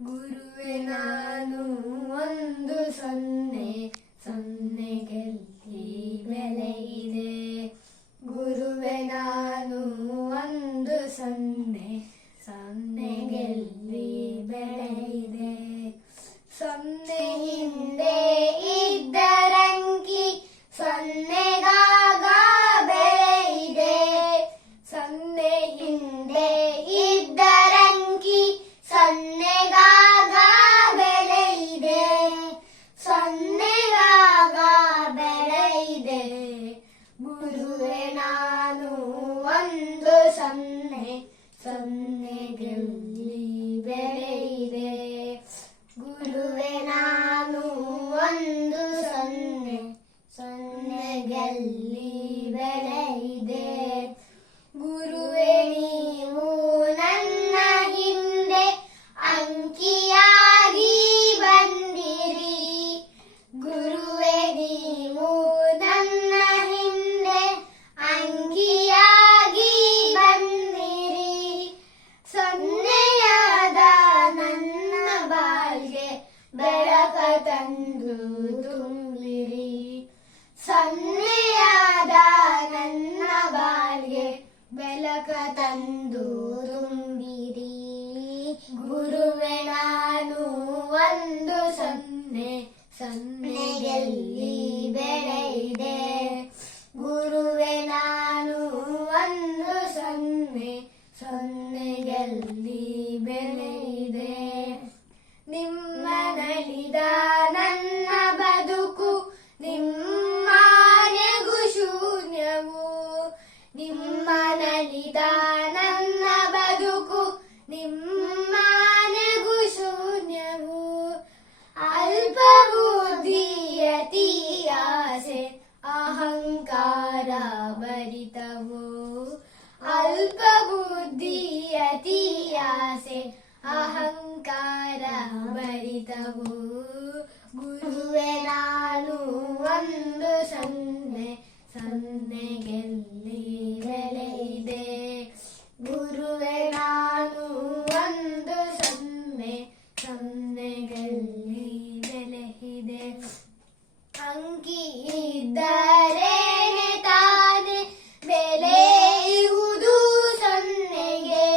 ಗುರುವೆ ನಾನು ಒಂದು ಸೊನ್ನೆ, ಸೊನ್ನೆಗೆಲ್ಲಿ ಬೆಲೆ ಇದೆ. ಗುರುವೆ ನಾನು ಒಂದು ಸೊನ್ನೆ, ಸೊನ್ನೆಗೆಲ್ಲಿ ಬೆಲೆ ಇದೆ. ಸೊನ್ನೆ ಹಿಂದೆ ಇದ್ದರಂಕಿ, ಸೊನ್ನೆಗಾಗ ಬೆಲೆ ಇದೆ. ಸೊನ್ನೆ ಹಿಂದೆ ಇದ್ದರಂಕಿ, ಸೊನ್ನೆಗಾಗ ಬೆಲೆ ಇದೆ. ಸೊನ್ನೆಗಾಗ ಬೆಲೆ ಇದೆ. ಗುರುವೆ ನಾನು ಒಂದು ಸೊನ್ನೆ, ಸೊನ್ನೆಗೆಲ್ಲಿ ಬೆಲೆ ಇದೆ. ಗುರುವೆ ನಾನು ಒಂದು ಸೊನ್ನೆ, ಸೊನ್ನೆಗೆಲ್ಲಿ ಬೆಲೆ ಇದೆ. ಗುರುವೆ ನೀವು ನನ್ನ ಹಿಂದೆ ಅಂಕಿಯಾಗಿ ಬಂದಿರಿ. ಗುರುವೆ ನೀವು ನನ್ನ ಹಿಂದೆ ಅಂಕಿಯಾಗಿ ಬಂದಿರಿ. ಸೊನ್ನೆಯಾದ ನನ್ನ ಬಾಳ್ಗೆ ಬೆಳಕ ತಂದು ತುಂಬಿರಿ. ಸೊನ್ನೆಯಾದ ನನ್ನ ಬಾಳ್ಗೆ ಬೆಳಕ ತಂದು ತುಂಬಿರಿ. ಗುರುವೆ ನಾನು ಒಂದು ಸೊನ್ನೆ, ಸೊನ್ನೆಗೆಲ್ಲಿ ಬೆಲೆ ಇದೆ. ಗುರುವೆ ನಾನು ಒಂದು ಸೊನ್ನೆ, ಸೊನ್ನೆಗೆಲ್ಲಿ ಬೆಲೆ ಇದೆ. ನಿಮ್ಮ ನಲಿದ ನನ್ನ ಬದುಕು ನಿಮ್ಮನೆಗೂ ಶೂನ್ಯವು. ನಿಮ್ಮ ನಲಿದ ನನ್ನ ಬದುಕು ನಿಮ್ಮನೆಗೂ ಶೂನ್ಯವು. ಅಲ್ಪ ಬುದ್ಧಿಯ ತೀಯಾಸೆ ಅಹಂಕಾರ ಭರಿತವು. ಅಲ್ಪ ಬುದ್ಧಿಯ ತೀಯಾಸೆ ಅಹಂಕಾರ ಭರಿತವು. ಗುರುವೆ ನಾನು ಒಂದು ಸೊನ್ನೆ, ಸೊನ್ನೆಗೆಲ್ಲಿ ಬೆಲೆ ಇದೆ. ಗುರುವೆ ನಾನು ಒಂದು ಸೊನ್ನೆ, ಸೊನ್ನೆಗೆಲ್ಲಿ ಬೆಲೆ ಇದೆ. ಅಂಕಿ ಇದ್ದರೇನೆ ತಾನೆ ಬೆಲೆ ಇರುವುದು ಸೊನ್ನೆಗೆ.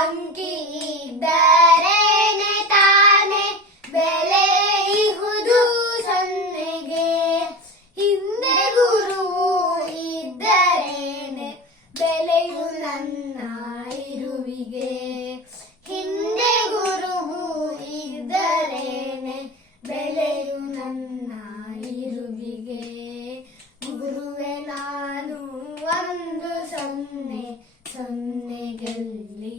ಅಂಕಿ ಇದ್ದರೇನೆ ತಾನೆ ಬೆಲೆ ಇರುವುದು ಸೊನ್ನೆಗೆ. ಹಿಂದೆ ಗುರು ಇದ್ದರೇನೆ ಬೆಲೆಯು ನನ್ನ ಇರುವಿಗೆ. ಹಿಂದೆ ಗುರುವು ಇದ್ದರೇನೆ ಬೆಲೆಯು ನನ್ನ ಇರುವಿಗೆ. ಗುರುವೆ ನಾನು ಒಂದು ಸೊನ್ನೆ, ಸೊನ್ನೆಗೆಲ್ಲಿ